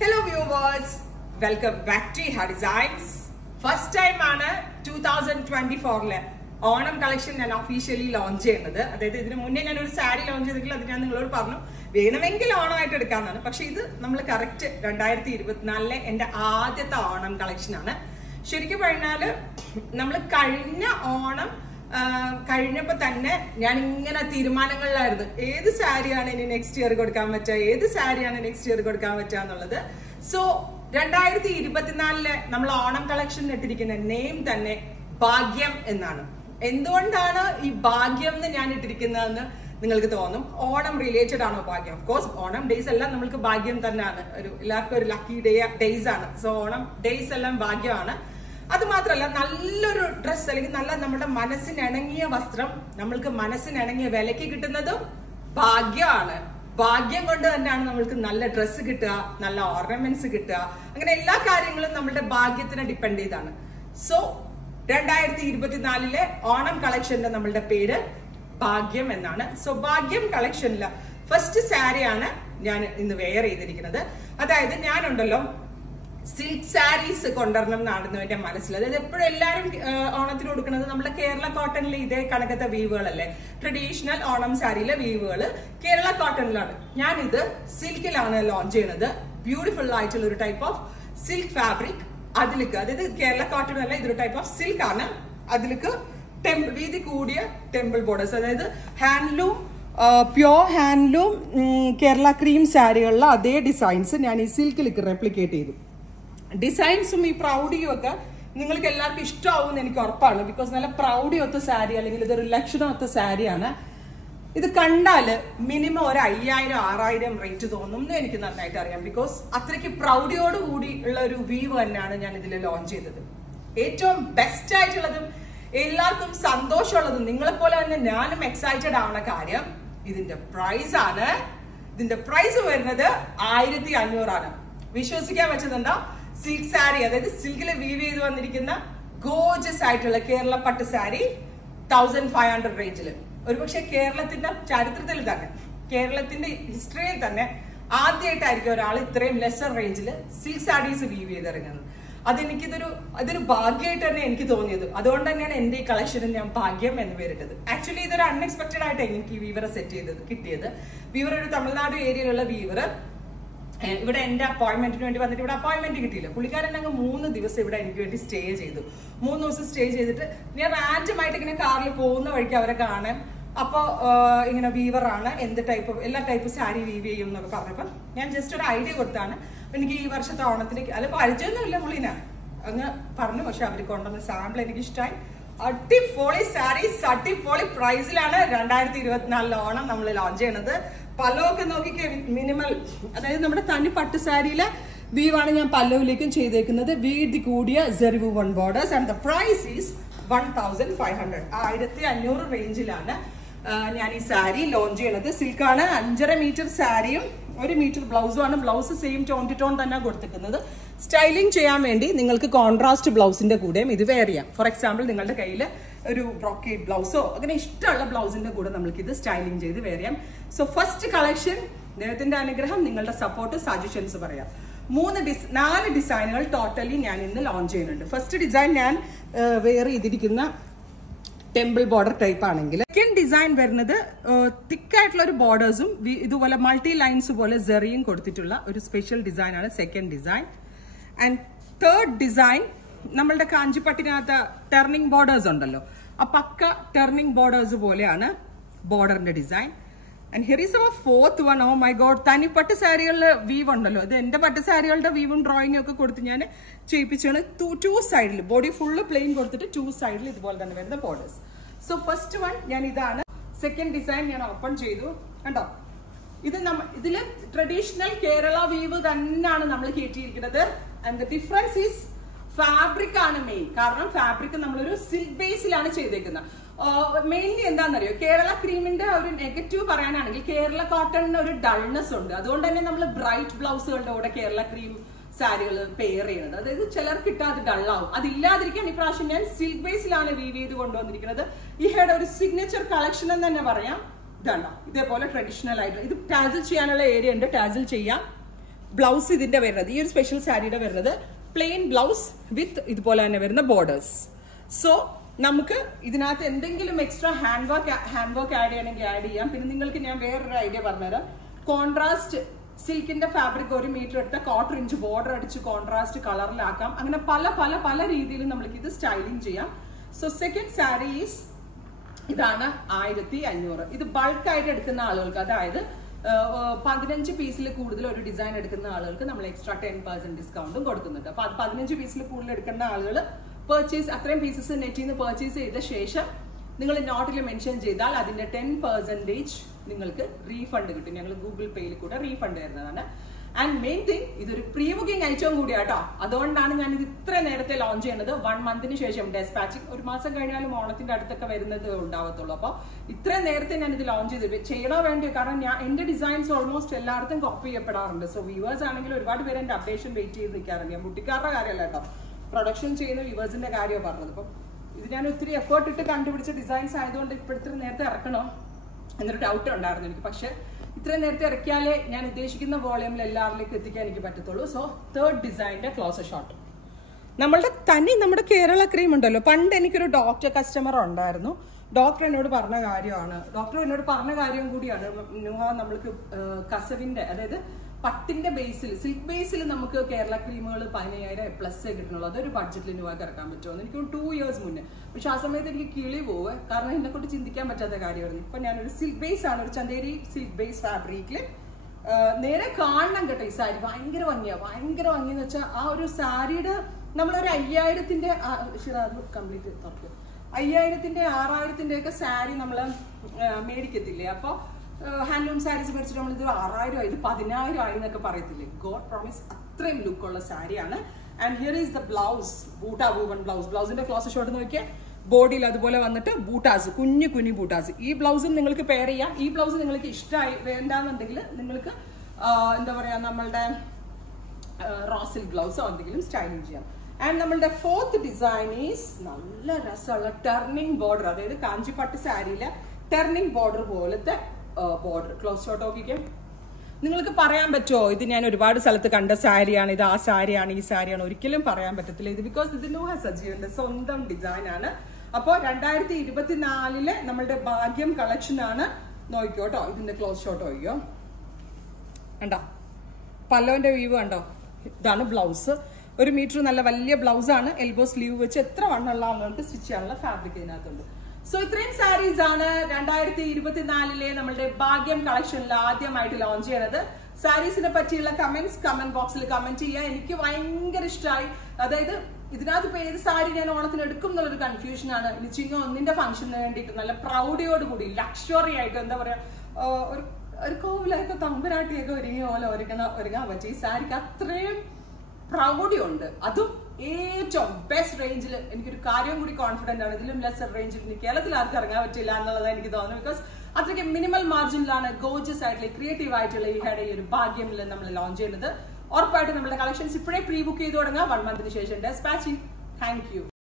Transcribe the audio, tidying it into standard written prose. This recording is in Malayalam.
Hello viewers, welcome back to Iha Designs. First time ആണ് 2024 ഓണം കളക്ഷൻ ഞാൻ ഒഫീഷ്യലി ലോഞ്ച് ചെയ്യുന്നത്. അതായത് ഇതിന് മുന്നേ ഞാൻ ഒരു സാരി ലോഞ്ച് ചെയ്തെങ്കിൽ അത് ഞാൻ നിങ്ങളോട് പറഞ്ഞു വേണമെങ്കിൽ ഓണമായിട്ട് എടുക്കാമെന്നാണ്. പക്ഷെ ഇത് നമ്മൾ കറക്റ്റ് 2024 എന്റെ ആദ്യത്തെ ഓണം കളക്ഷൻ ആണ്. ശരിക്കും പറഞ്ഞാല് നമ്മൾ കഴിഞ്ഞ ഓണം കഴിഞ്ഞപ്പോ തന്നെ ഞാൻ ഇങ്ങനെ തീരുമാനങ്ങളിലായിരുന്നു ഏത് സാരിയാണ് ഇനി നെക്സ്റ്റ് ഇയർ കൊടുക്കാൻ പറ്റുക, ഏത് സാരിയാണ് നെക്സ്റ്റ് ഇയർ കൊടുക്കാൻ പറ്റുക എന്നുള്ളത്. സോ 2024 നമ്മൾ ഓണം കളക്ഷൻ ഇട്ടിരിക്കുന്ന നെയിം തന്നെ ഭാഗ്യം എന്നാണ്. എന്തുകൊണ്ടാണ് ഈ ഭാഗ്യം എന്ന് ഞാൻ ഇട്ടിരിക്കുന്നതെന്ന് നിങ്ങൾക്ക് തോന്നും. ഓണം റിലേറ്റഡ് ആണോ ഭാഗ്യം? ഓഫ് കോഴ്സ് ഓണം ഡേയ്സ് എല്ലാം നമ്മൾക്ക് ഭാഗ്യം തന്നെയാണ്, എല്ലാവർക്കും ഒരു ലക്കി ഡേയ്സ് ആണ്. സോ ഓണം ഡേയ്സ് എല്ലാം ഭാഗ്യമാണ്. അത് മാത്രമല്ല നല്ലൊരു ഡ്രസ്സ് അല്ലെങ്കിൽ നല്ല നമ്മുടെ മനസ്സിനിണങ്ങിയ വസ്ത്രം നമ്മൾക്ക് മനസ്സിനിണങ്ങിയ വിലക്ക് കിട്ടുന്നതും ഭാഗ്യമാണ്. ഭാഗ്യം കൊണ്ട് തന്നെയാണ് നമ്മൾക്ക് നല്ല ഡ്രസ്സ് കിട്ടുക, നല്ല ഓർണമെന്റ്സ് കിട്ടുക. അങ്ങനെ എല്ലാ കാര്യങ്ങളും നമ്മുടെ ഭാഗ്യത്തിനെ ഡിപ്പെൻഡ് ചെയ്താണ്. സോ 2024 ഓണം കളക്ഷന്റെ നമ്മളുടെ പേര് ഭാഗ്യം എന്നാണ്. സോ ഭാഗ്യം കളക്ഷനില് ഫസ്റ്റ് സാരിയാണ് ഞാൻ ഇന്ന് വെയർ ചെയ്തിരിക്കുന്നത്. അതായത് ഞാനുണ്ടല്ലോ സിൽക്ക് സാരീസ് കൊണ്ടുവരണം എന്നായിരുന്നു എന്റെ മനസ്സിൽ. അതായത് എപ്പോഴും എല്ലാവരും ഓണത്തിന് കൊടുക്കുന്നത് നമ്മുടെ കേരള കോട്ടണിലെ ഇതേ കണക്കത്തെ വീവുകളല്ലേ, ട്രഡീഷണൽ ഓണം സാരിയിലെ വീവുകൾ കേരള കോട്ടണിലാണ്. ഞാനിത് സിൽക്കിലാണ് ലോഞ്ച് ചെയ്യുന്നത്. ബ്യൂട്ടിഫുൾ ആയിട്ടുള്ള ഒരു ടൈപ്പ് ഓഫ് സിൽക്ക് ഫാബ്രിക്. അതിലേക്ക് അതായത് കേരള കോട്ടൺ അല്ല, ഇതൊരു ടൈപ്പ് ഓഫ് സിൽക്ക് ആണ്. അതിലേക്ക് വീതി കൂടിയ ടെമ്പിൾ ബോർഡേഴ്സ്, അതായത് handloom pure handloom Kerala cream സാരികളിലെ അതേ ഡിസൈൻസ് ഞാൻ ഈ സിൽക്കിലേക്ക് റെപ്ലിക്കേറ്റ് ചെയ്തു. ഡിസൈൻസും ഈ പ്രൗഡിയും ഒക്കെ നിങ്ങൾക്ക് എല്ലാവർക്കും ഇഷ്ടമാവുമെന്ന് എനിക്ക് ഉറപ്പാണ്. ബിക്കോസ് നല്ല പ്രൗഡി ഒത്ത സാരി അല്ലെങ്കിൽ ഇതൊരു ലക്ഷണമൊത്ത സാരിയാണ്. ഇത് കണ്ടാല് മിനിമം ഒരു 5000-6000 റേറ്റ് തോന്നും എന്ന് എനിക്ക് നന്നായിട്ട് അറിയാം. ബിക്കോസ് അത്രയ്ക്ക് പ്രൗഡിയോട് കൂടി ഉള്ള ഒരു വീവ് തന്നെയാണ് ഞാൻ ഇതിൽ ലോഞ്ച് ചെയ്തത്. ഏറ്റവും ബെസ്റ്റ് ആയിട്ടുള്ളതും എല്ലാവർക്കും സന്തോഷമുള്ളതും നിങ്ങളെ പോലെ തന്നെ ഞാനും എക്സൈറ്റഡ് ആവുന്ന കാര്യം ഇതിന്റെ പ്രൈസ് ആണ്. ഇതിന്റെ പ്രൈസ് വരുന്നത് 1500 ആണ്. വിശ്വസിക്കാൻ പറ്റുന്നുണ്ടോ? സിൽക്ക് സാരി, അതായത് സിൽക്കിൽ വീവ് ചെയ്ത് വന്നിരിക്കുന്ന ഗോർജസ് ആയിട്ടുള്ള കേരള പട്ട് സാരി 1500 റേഞ്ചിൽ. ഒരുപക്ഷെ കേരളത്തിന്റെ ചരിത്രത്തിൽ തന്നെ, കേരളത്തിന്റെ ഹിസ്റ്ററിയിൽ തന്നെ ആദ്യമായിട്ടായിരിക്കും ഒരാൾ ഇത്രയും ലെസർ റേഞ്ചിൽ സിൽക്ക് സാരീസ് വീവ് ചെയ്തിറങ്ങുന്നത്. അതൊരു ഭാഗ്യമായിട്ട് തന്നെ എനിക്ക് തോന്നിയത്. അതുകൊണ്ട് തന്നെയാണ് എന്റെ ഈ കളക്ഷന് ഞാൻ ഭാഗ്യം എന്ന് പേരിട്ടത്. ആക്ച്വലി ഇതൊരു അൺഎക്സ്പെക്ടഡ് ആയിട്ട് എനിക്ക് ഈ വീവറെ സെറ്റ് ചെയ്തത് കിട്ടിയത്. വീവർ ഒരു തമിഴ്നാട് ഏരിയയിലുള്ള വീവർ ഇവിടെ എന്റെ അപ്പോയിന്റ്മെന്റിന് വേണ്ടി വന്നിട്ട് ഇവിടെ അപ്പോയിന്റ്മെന്റ് കിട്ടിയില്ല. പുള്ളിക്കാരൻ അങ്ങ് 3 ദിവസം ഇവിടെ എനിക്ക് വേണ്ടി സ്റ്റേ ചെയ്തു. 3 ദിവസം സ്റ്റേ ചെയ്തിട്ട് ഞാൻ റാൻഡമായിട്ട് ഇങ്ങനെ കാറിൽ പോകുന്ന വഴിക്ക് അവരെ കാണാൻ, അപ്പൊ ഇങ്ങനെ വീവറാണ്, എന്ത് ടൈപ്പ് എല്ലാ ടൈപ്പ് സാരി വീവ് ചെയ്യും എന്നൊക്കെ പറഞ്ഞപ്പോ ഞാൻ ജസ്റ്റ് ഒരു ഐഡിയ കൊടുത്താണ്. എനിക്ക് ഈ വർഷത്തെ ഓണത്തിലേക്ക് അല്ല പരിചയമൊന്നുമില്ല പുള്ളിനെ അങ്ങ് പറഞ്ഞു. പക്ഷെ അവർ കൊണ്ടുവന്ന സാമ്പിൾ എനിക്ക് ഇഷ്ടമായി. അടിപൊളി സാരീസ് അടിപൊളി പ്രൈസിലാണ് 2024 ഓണം നമ്മൾ ലോഞ്ച് ചെയ്യണത്. പല്ലൊക്കെ നോക്കിക്കേ, മിനിമൽ, അതായത് നമ്മുടെ തനി പട്ട് സാരിയിലെ വീവാണ് ഞാൻ പല്ലവിലേക്കും ചെയ്തേക്കുന്നത്. വീതി കൂടിയ സെറി one borders and the price is 1500. 1500 റേഞ്ചിലാണ് ഞാൻ ഈ സാരി ലോഞ്ച് ചെയ്യണത്. സിൽക്കാണ്. 5.5 മീറ്റർ സാരിയും 1 മീറ്റർ ബ്ലൗസും ആണ്. Blouse same tone to tone തന്നെ കൊടുത്തിരിക്കുന്നത്. സ്റ്റൈലിംഗ് ചെയ്യാൻ വേണ്ടി നിങ്ങൾക്ക് കോൺട്രാസ്റ്റ് ബ്ലൗസിന്റെ കൂടെയും ഇത് വെയർ ചെയ്യാം. ഫോർ എക്സാമ്പിൾ നിങ്ങളുടെ കയ്യിൽ ഒരു ബ്രോക്കേഡ് ബ്ലൗസോ അങ്ങനെ ഇഷ്ടമുള്ള ബ്ലൗസിന്റെ കൂടെ നമുക്ക് ഇത് സ്റ്റൈലിംഗ് ചെയ്ത് വെയർ ചെയ്യാം. സോ ഫസ്റ്റ് കളക്ഷൻ ദൈവത്തിന്റെ അനുഗ്രഹം, നിങ്ങളുടെ സപ്പോർട്ട്, സജഷൻസ് പറയാം. 4 ഡിസൈനുകൾ ടോട്ടലി ഞാൻ ഇന്ന് ലോഞ്ച് ചെയ്യുന്നുണ്ട്. ഫസ്റ്റ് ഡിസൈൻ ഞാൻ വെയർ ചെയ്തിരിക്കുന്ന ടെമ്പിൾ ബോർഡർ ടൈപ്പ് ആണെങ്കിൽ, സെക്കൻഡ് ഡിസൈൻ വരുന്നത് തിക്കായിട്ടുള്ള ഒരു ബോർഡേഴ്സും ഇതുപോലെ മൾട്ടി ലൈൻസ് പോലെ സെറിയും കൊടുത്തിട്ടുള്ള ഒരു സ്പെഷ്യൽ ഡിസൈൻ ആണ് second design. And third design നമ്മളുടെ കാഞ്ചിപ്പട്ടിനകത്ത് ടേർണിംഗ് ബോർഡേഴ്സ് ഉണ്ടല്ലോ, ആ പക്ക ടേർണിംഗ് ബോർഡേഴ്സ് പോലെയാണ് ബോർഡറിന്റെ design. And here is our fourth one. Oh my god, തനി പട്ട് സാരികളിലെ വീവ് ഉണ്ടല്ലോ, ഇത് എന്റെ പട്ട് സാരികളുടെ വീവും ഡ്രോയിങ്ങും ഒക്കെ കൊടുത്ത് ഞാൻ ചെയ്യിപ്പിച്ചാണ്. 2 സൈഡിൽ ബോഡി ഫുള്ള് പ്ലെയിൻ കൊടുത്തിട്ട് 2 സൈഡിൽ ഇതുപോലെ തന്നെ വരുന്ന ബോർഡേഴ്സ്. സോ ഫസ്റ്റ് വൺ ഞാൻ ഇതാണ്. സെക്കൻഡ് ഡിസൈൻ ഞാൻ ഓപ്പൺ ചെയ്തു. കണ്ടോ, ഇതില് ട്രഡീഷണൽ കേരള വീവ് തന്നെയാണ് നമ്മൾ കയറ്റിയിരിക്കുന്നത്. And the difference is fabric ആണ് മെയിൻ. കാരണം ഫാബ്രിക് നമ്മളൊരു സിൽക്ക് ബേസിലാണ് ചെയ്തേക്കുന്നത്. മെയിൻലി എന്താണെന്നറിയോ, കേരള ക്രീമിന്റെ ഒരു നെഗറ്റീവ് പറയാനാണെങ്കിൽ കേരള കോട്ടണിന് ഒരു ഡൾനെസ് ഉണ്ട്. അതുകൊണ്ട് തന്നെ നമ്മൾ ബ്രൈറ്റ് ബ്ലൗസുകളുടെ കൂടെ കേരള ക്രീം സാരികൾ പെയർ ചെയ്യുന്നത്. അതായത് ചിലർക്ക് ഇട്ടാൽ ഡള്ളാവും. അതില്ലാതിരിക്കാൻ ഇപ്രാവശ്യം ഞാൻ സിൽക്ക് ബേസിലാണ് വീവ് ചെയ്ത് കൊണ്ടുവന്നിരിക്കുന്നത്. ഈ ഹെഡ് ഒരു സിഗ്നേച്ചർ കളക്ഷൻ എന്ന് തന്നെ പറയാം. ഇതുണ്ടോ, ഇതേപോലെ ട്രഡീഷണൽ ആയിട്ട് ഇത് ടാസിൽ ചെയ്യാനുള്ള ഏരിയ ഉണ്ട്, ടാസിൽ ചെയ്യാം. ബ്ലൗസ് ഇതിന്റെ വരുന്നത്, ഈ ഒരു സ്പെഷ്യൽ സാരിയുടെ വരുന്നത് പ്ലെയിൻ ബ്ലൗസ് വിത്ത് ഇതുപോലെ തന്നെ വരുന്ന ബോർഡേഴ്സ്. സോ നമുക്ക് ഇതിനകത്ത് എന്തെങ്കിലും എക്സ്ട്രാ ഹാൻഡ് വർക്ക് ആഡ് ചെയ്യണമെങ്കിൽ ആഡ് ചെയ്യാം. പിന്നെ നിങ്ങൾക്ക് ഞാൻ വേറൊരു ഐഡിയ പറഞ്ഞുതരാം. കോൺട്രാസ്റ്റ് സിൽക്കിന്റെ ഫാബ്രിക് 1 മീറ്റർ എടുത്ത 1/4 ഇഞ്ച് ബോർഡർ അടിച്ച് കോൺട്രാസ്റ്റ് കളറിലാക്കാം. അങ്ങനെ പല പല പല രീതിയിൽ നമ്മൾക്ക് ഇത് സ്റ്റൈലിംഗ് ചെയ്യാം. സോ സെക്കൻഡ് സാരി ഈസ് ഇതാണ് 1500. ഇത് ബൾക്കായിട്ട് എടുക്കുന്ന ആളുകൾക്ക്, അതായത് 15 പീസിൽ കൂടുതൽ ഒരു ഡിസൈൻ എടുക്കുന്ന ആളുകൾക്ക് നമ്മൾ എക്സ്ട്രാ 10% ഡിസ്കൗണ്ടും കൊടുക്കുന്നുണ്ട്. അപ്പൊ 15 പീസിൽ കൂടുതൽ എടുക്കുന്ന ആളുകൾ പർച്ചേസ്, അത്രയും പീസസ് നെറ്റിൽ നിന്ന് പർച്ചേസ് ചെയ്ത ശേഷം നിങ്ങൾ നോട്ടിൽ മെൻഷൻ ചെയ്താൽ അതിന്റെ 10% നിങ്ങൾക്ക് റീഫണ്ട് കിട്ടും. ഞങ്ങൾ ഗൂഗിൾ പേയിൽ കൂടെ റീഫണ്ട് തരുന്നതാണ്. ആൻഡ് മെയിൻ തിങ്, ഇതൊരു പ്രീ ബുക്കിംഗ് ഐറ്റവും കൂടിയാട്ടോ. അതുകൊണ്ടാണ് ഞാൻ ഇത് ഇത്ര നേരത്തെ ലോഞ്ച് ചെയ്യുന്നത്. 1 മന്തിന് ശേഷം ഡെസ്പാച്ചിങ്, 1 മാസം കഴിഞ്ഞാലും ഓണത്തിന്റെ അടുത്തൊക്കെ വരുന്നത് ഉണ്ടാവത്തുള്ളൂ. അപ്പോൾ ഇത്രയും നേരത്തെ ഞാൻ ഇത് ലോഞ്ച് ചെയ്യണോ വേണ്ടി, കാരണം എന്റെ ഡിസൈൻസ് ഓൾമോസ്റ്റ് എല്ലായിടത്തും കോപ്പി ചെയ്യപ്പെടാറുണ്ട്. സോ വ്യൂവേഴ്സ് ആണെങ്കിൽ ഒരുപാട് പേര് എന്റെ അപ്ഡേഷൻ വെയിറ്റ് ചെയ്ത് നിൽക്കാറുണ്ട്. ഞാൻ ബുട്ടിക്കാരുടെ കാര്യമല്ല കേട്ടോ, പ്രൊഡക്ഷൻ ചെയ്യുന്ന വ്യൂവേഴ്സിന്റെ കാര്യമാണ് പറഞ്ഞത്. അപ്പം ഇത് ഞാൻ ഒത്തിരി എഫേർട്ട് ഇട്ട് കണ്ടുപിടിച്ച ഡിസൈൻസ് ആയതുകൊണ്ട് ഇപ്പോഴത്തെ നേരത്തെ ഇറക്കണോ എന്നൊരു ഡൗട്ട് ഉണ്ടായിരുന്നു എനിക്ക്. പക്ഷെ ഇത്രയും നേരത്തെ ഇറക്കിയാലേ ഞാൻ ഉദ്ദേശിക്കുന്ന വോളിയൂമിൽ എല്ലാവരിലേക്ക് എത്തിക്കാൻ എനിക്ക് പറ്റത്തുള്ളൂ. സോ തേർഡ് ഡിസൈനിന്റെ ക്ലോസർ ഷോട്ട്, നമ്മുടെ കേരള ക്രീം ഉണ്ടല്ലോ. പണ്ട് എനിക്കൊരു ഡോക്ടർ കസ്റ്റമർ ഉണ്ടായിരുന്നു. ഡോക്ടർ എന്നോട് പറഞ്ഞ കാര്യം കൂടിയാണ്, നുഹ നമ്മൾക്ക് കസവിന്റെ, അതായത് പട്ടിന്റെ ബേസിൽ, സിൽക്ക് ബേസിൽ നമുക്ക് കേരള ക്രീമുകൾ 15,000+ കിട്ടണുള്ളൂ. അതൊരു ബഡ്ജറ്റിൽ നുവാക്ക് ഇറക്കാൻ പറ്റുമോ? എനിക്ക് 2 years മുന്നേ. പക്ഷെ ആ സമയത്ത് എനിക്ക് കിളി പോവേ, കാരണം എന്നെ കൊണ്ട് ചിന്തിക്കാൻ പറ്റാത്ത കാര്യമായിരുന്നു. ഇപ്പൊ ഞാനൊരു സിൽക്ക് ബേസ് ആണ്, ഒരു ചന്തേരി സിൽക്ക് ബേസ് ഫാബ്രിക്കില് നേരെ കാണണം കേട്ടോ. ഈ സാരി ഭയങ്കര ഭംഗിയെന്ന് വെച്ചാൽ ആ ഒരു സാരിയുടെ നമ്മളൊരു 5,000-ന്റെ കംപ്ലീറ്റ് 5,000-ന്റെ 6,000-ന്റെ ഒക്കെ സാരി നമ്മള് മേടിക്കത്തില്ലേ? അപ്പൊ ഹാൻഡ്ലൂം സാരീസ് മേടിച്ചിട്ട് നമ്മളിത് 6,000 ഇത് 10,000 ആയി എന്നൊക്കെ പറയത്തില്ലേ? ഗോഡ് പ്രോമിസ്, അത്രയും ലുക്കുള്ള സാരിയാണ്. And here is the blouse, butta woven blouse. ബ്ലൗസിന്റെ ക്ലോസ് ഷോട്ട് നോക്കിയാൽ ബോഡിയിൽ അതുപോലെ വന്നിട്ട് ബൂട്ടാസ്, കുഞ്ഞു ബൂട്ടാസ്. ഈ ബ്ലൗസും നിങ്ങൾക്ക് പെയർ ചെയ്യാം. ഈ ബ്ലൗസ് നിങ്ങൾക്ക് ഇഷ്ടമായി വേണ്ടാന്നുണ്ടെങ്കിൽ നിങ്ങൾക്ക് എന്താ പറയാ, നമ്മളുടെ റോ സിൽക്ക് ബ്ലൗസോ എന്തെങ്കിലും സ്റ്റൈലിംഗ് ചെയ്യാം. ആൻഡ് നമ്മളുടെ ഫോർത്ത് ഡിസൈൻ ഈസ് നല്ല രസമുള്ള ടർണിംഗ് ബോർഡർ, അതായത് കാഞ്ചിപ്പട്ട് സാരിയിലെ ടർണിംഗ് ബോർഡർ പോലത്തെ ബോർഡർ. ക്ലോസ് ഷോട്ട് നോക്കിക്കാം. നിങ്ങൾക്ക് പറയാൻ പറ്റുമോ ഇത് ഞാൻ ഒരുപാട് സ്ഥലത്ത് കണ്ട സാരിയാണ്, ഇത് ആ സാരിയാണ്, ഈ സാരിയാണ്? ഒരിക്കലും പറയാൻ പറ്റത്തില്ല. ഇത് ബിക്കോസ് ഇത് നുഹ സജീവന്റെ സ്വന്തം ഡിസൈൻ ആണ്. അപ്പോൾ 2024 നമ്മളുടെ ഭാഗ്യം കളക്ഷൻ ആണ്. നോക്കിക്കോ കേട്ടോ, ഇതിന്റെ ക്ലോസ് ഷോട്ട് നോക്കിക്കോ. കണ്ടോ പല്ലോന്റെ വ്യൂ കണ്ടോ? ഇതാണ് ബ്ലൗസ്. 1 മീറ്റർ നല്ല വലിയ ബ്ലൗസ് ആണ്. എൽബോ സ്ലീവ് വെച്ച് എത്ര വണ്ണുള്ള ആളുകൾക്ക് സ്റ്റിച്ച് ചെയ്യാനുള്ള ഫാബ്രിക് ഇതിനകത്തുണ്ട്. സോ ഇത്രയും സാരീസ് ആണ് 2024 നമ്മളുടെ ഭാഗ്യം കളക്ഷനിൽ ആദ്യമായിട്ട് ലോഞ്ച് ചെയ്യുന്നത്. സാരീസിനെ പറ്റിയുള്ള കമന്റ് ബോക്സിൽ കമന്റ് ചെയ്യുക. എനിക്ക് ഭയങ്കര ഇഷ്ടമായി. അതായത് ഇതിനകത്ത് ഇപ്പൊ ഏത് സാരി ഞാൻ ഓണത്തിന് എടുക്കും എന്നുള്ളൊരു കൺഫ്യൂഷൻ ആണ്. നിശ്ചിങ്ങോ ഒന്നിന്റെ ഫംഗ്ഷന് വേണ്ടിയിട്ട് നല്ല പ്രൗഡിയോടുകൂടി ലക്ഷറി ആയിട്ട്, എന്താ പറയാ, ഒരു കോവിലൊക്കെ തമ്പുരാട്ടിയൊക്കെ ഒരുങ്ങാൻ പറ്റും. ഈ സാരിക്ക് അത്രയും പ്രൗഡി ഉണ്ട്. അതും ഏറ്റവും ബെസ്റ്റ് റേഞ്ചിൽ. എനിക്കൊരു കാര്യം കൂടി കോൺഫിഡന്റ് ആണ്, ഇതിലും ലെസർ റേഞ്ചിൽ എനിക്ക് കേരളത്തിൽ ആർക്കും ഇറങ്ങാൻ പറ്റില്ല എന്നുള്ളത് എനിക്ക് തോന്നുന്നു. ബിക്കോസ് അത്രയ്ക്ക് മിനിമൽ മാർജിനിലാണ് ഗോർജിയസ് ആയിട്ടുള്ള ക്രിയേറ്റീവ് ആയിട്ടുള്ള ഈ ഒരു ഭാഗ്യമിൽ നമ്മൾ ലോഞ്ച് ചെയ്യുന്നത്. ഉറപ്പായിട്ട് നമ്മുടെ കളക്ഷൻസ് ഇപ്പോഴേ പ്രീ ബുക്ക് ചെയ്ത് തുടങ്ങാം. 1 മന്തിന് ശേഷം ഡെസ്പാച്ചിങ്. Thank you.